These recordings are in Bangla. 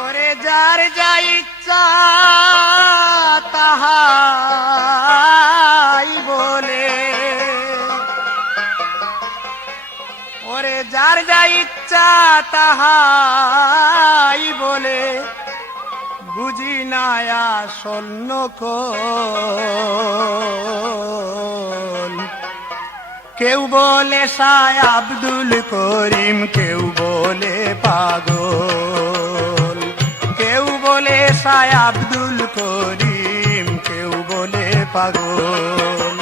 ওরে যার যা ইচ্ছা তাহাই বলে। ওরে যার যা ইচ্ছা তাহাই বলে। বুঝি না আসন্ন কেউ বলে সায় আব্দুল করিম, কেউ বলে পাগল। সায় আব্দুল করিম কেউ বলে পাগল।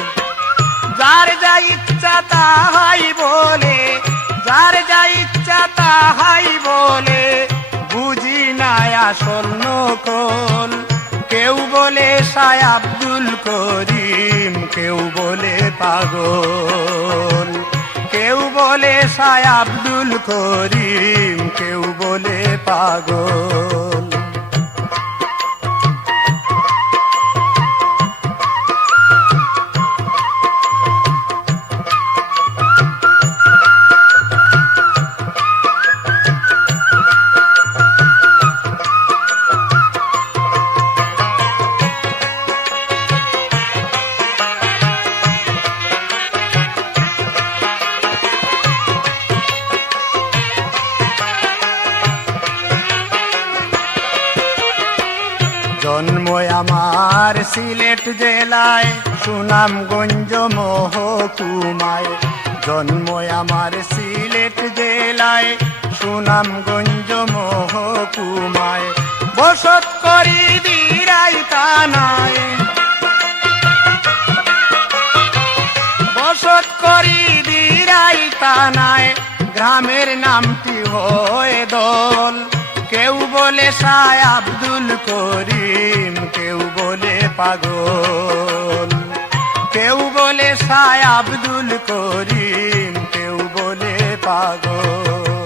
যার যা ইচ্ছা তাহাই বলে, যার যা ইচ্ছা তাহাই বলে, বুঝি না আসন্ন কোন কেউ বলে সায় আব্দুল করিম, কেউ বলে পাগল। কেউ বলে সায় আব্দুল করিম, কেউ বলে পাগল। সিলেট জেলায় সুনামগঞ্জ মহকুমায়। জন্ম আমার সিলেট জেলায় সুনামগঞ্জ মহকুমায়। বসত করি দিরাই কানায়। বসত করি দিরাই কানায়। গ্রামের নামটি হয় দল। কেউ বলে সায় আব্দুল করিম, কেউ বলে পাগল। কেউ বলে সায় আব্দুল করিম কেউ বলে পাগল।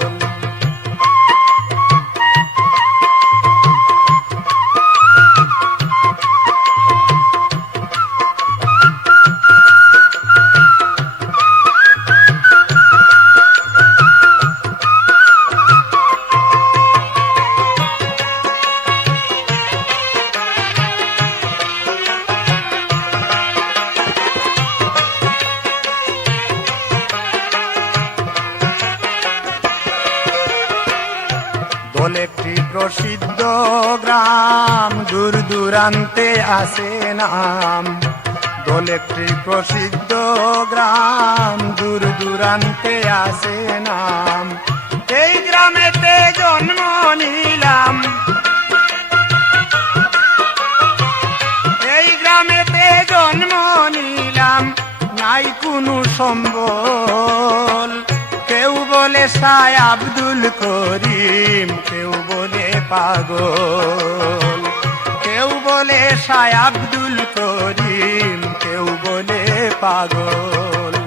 প্রসিদ্ধ গ্রাম, দূর দূরান্তে আসে নাম। দোল একটি প্রসিদ্ধ গ্রাম, দূর দূরান্তে আসে নাম। এই গ্রামেতে জন্ম নিলাম। এই গ্রামেতে জন্ম নিলাম। নাই কোনো সম্বল। কেউ বলে সায় আব্দুল করিম, কেউ পাগল। কেউ বলে সায় আব্দুল করিম কেউ বলে পাগল।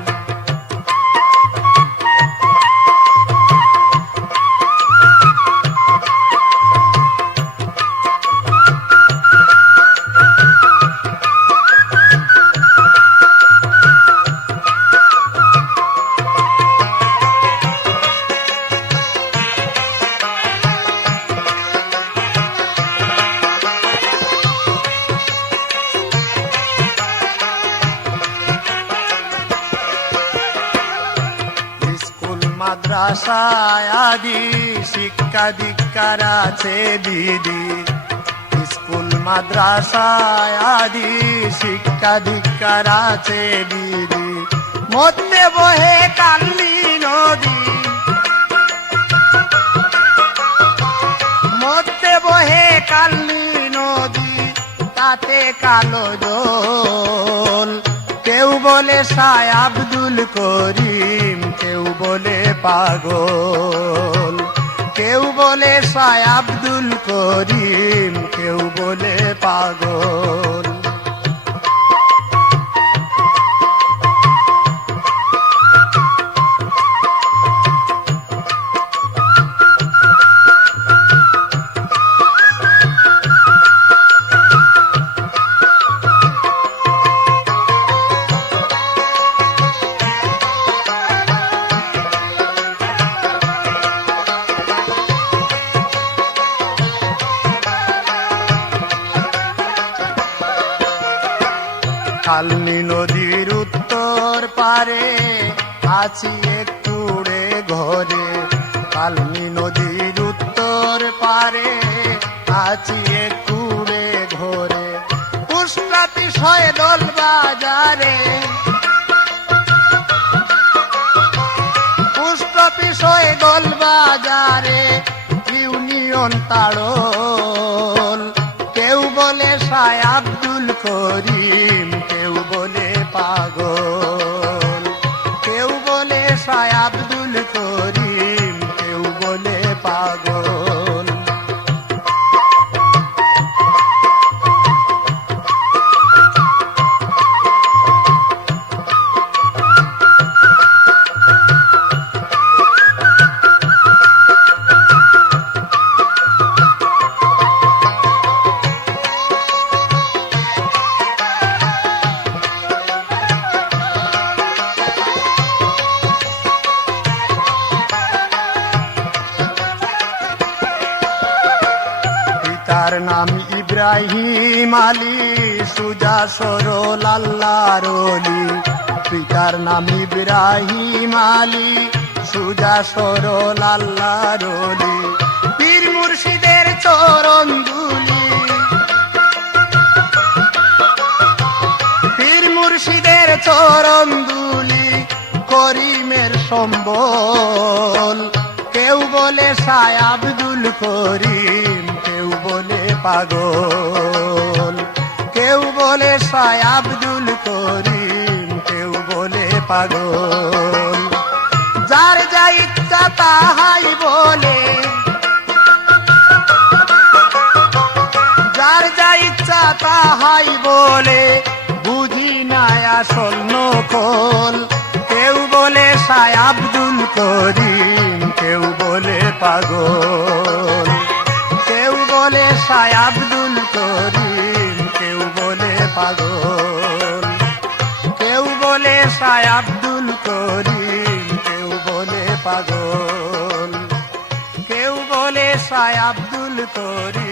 মাদ্রাসায় শিক্ষা দীক্ষার আছে দিদি। স্কুল মাদ্রাসায় আদি শিক্ষা দীক্ষার আছে দিদি। মধ্যে বহে কাল্লি নদী। মধ্যে বহে কাল্লি নদী, তাতে কালো জল। কেউ বলে সায় আব্দুল করিম। বলে পাগল। কেউ বলে সায় আব্দুল করিম কেউ বলে পাগল। কালনি নদীর উত্তর পারে, আছি একটুড়ে ঘরে। কালনি নদীর উত্তর পারে, আছি একটুড়ে ঘরে। পুষ্পাতি শয়ে দোল বাজারে। পুষ্ট বিষয় গোল বাজারে, ইউনিয়ন তাড়ল। কেউ বলে সাই আব্দুল করিম। বলে পিতার নাম ইব্রাহিম আলী, সুজা সরল আল্লাহর অলি। পিতার নাম ইব্রাহিম আলী, সুজা সরল আল্লাহর অলি। পীর মুর্শিদের চরণ দুলি পীর মুর্শিদের চরণ দুলি করিমের সম্বল। কেউ বলে সায় আব্দুল করিম, কেউ বলে পাগল। কেউ বলে সায় আব্দুল করিম, কেউ বলে পাগল। যার যা ইচ্ছা তাহাই বলে। যার যা ইচ্ছা তাহাই বলে। বুঝি নাই আসল নকল। কেউ বলে সাই আব্দুল করিম, কেউ বলে পাগল। বলে আব্দুল করিম কেউ বলে পাগল। কেউ বলে সায় আব্দুল করিম।